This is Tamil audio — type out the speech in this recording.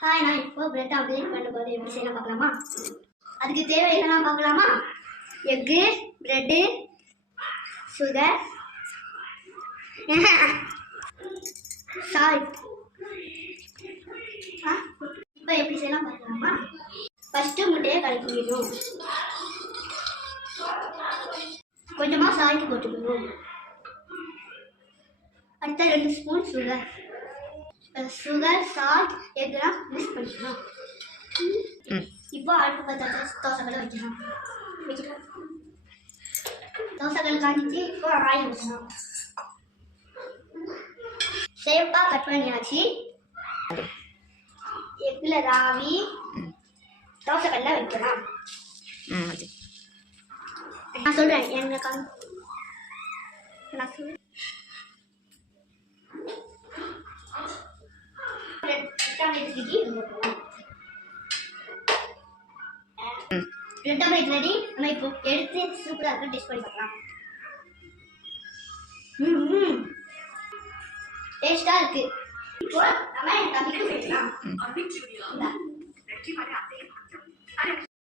ஹாய், நான் இப்போ பிரெட் ஆம்லேட் பண்ண போது எப்படி செய்யலாம் பார்க்கலாமா? அதுக்கு தேவை என்னெல்லாம் பார்க்கலாமா? Egg, bread, sugar, salt. இப்போ எப்படி செய்யலாம் பார்க்கலாமா? ஃபஸ்ட்டு முட்டையை கலக்கிடணும். கொஞ்சமாக சால்ட் போட்டுக்கணும். அடுத்த 2 ஸ்பூன் சுகர், சால்ட், எல்லாம் மிக்ஸ் பண்ணிக்கலாம். இப்போ அடுப்பு பற்ற தோசைகளை வைக்கலாம். தோசைகள் காஞ்சிச்சு. இப்போ ஆயில் ஊற்றலாம். ஷேப்பாக கட் பண்ணியாச்சு. எக்கில் ராவி தோசைக்கல்ல வைக்கலாம். நான் சொல்கிறேன் என்ன நான் சொல்றேன். Red omelette ready. நம்ம இப்போ எடுத்து சூப்பராக இருக்கு, டேஸ்ட் பண்ணி பார்க்கலாம். டேஸ்டா இருக்கு. இப்போ நம்ம தம்பிக்கு வைக்கலாம்.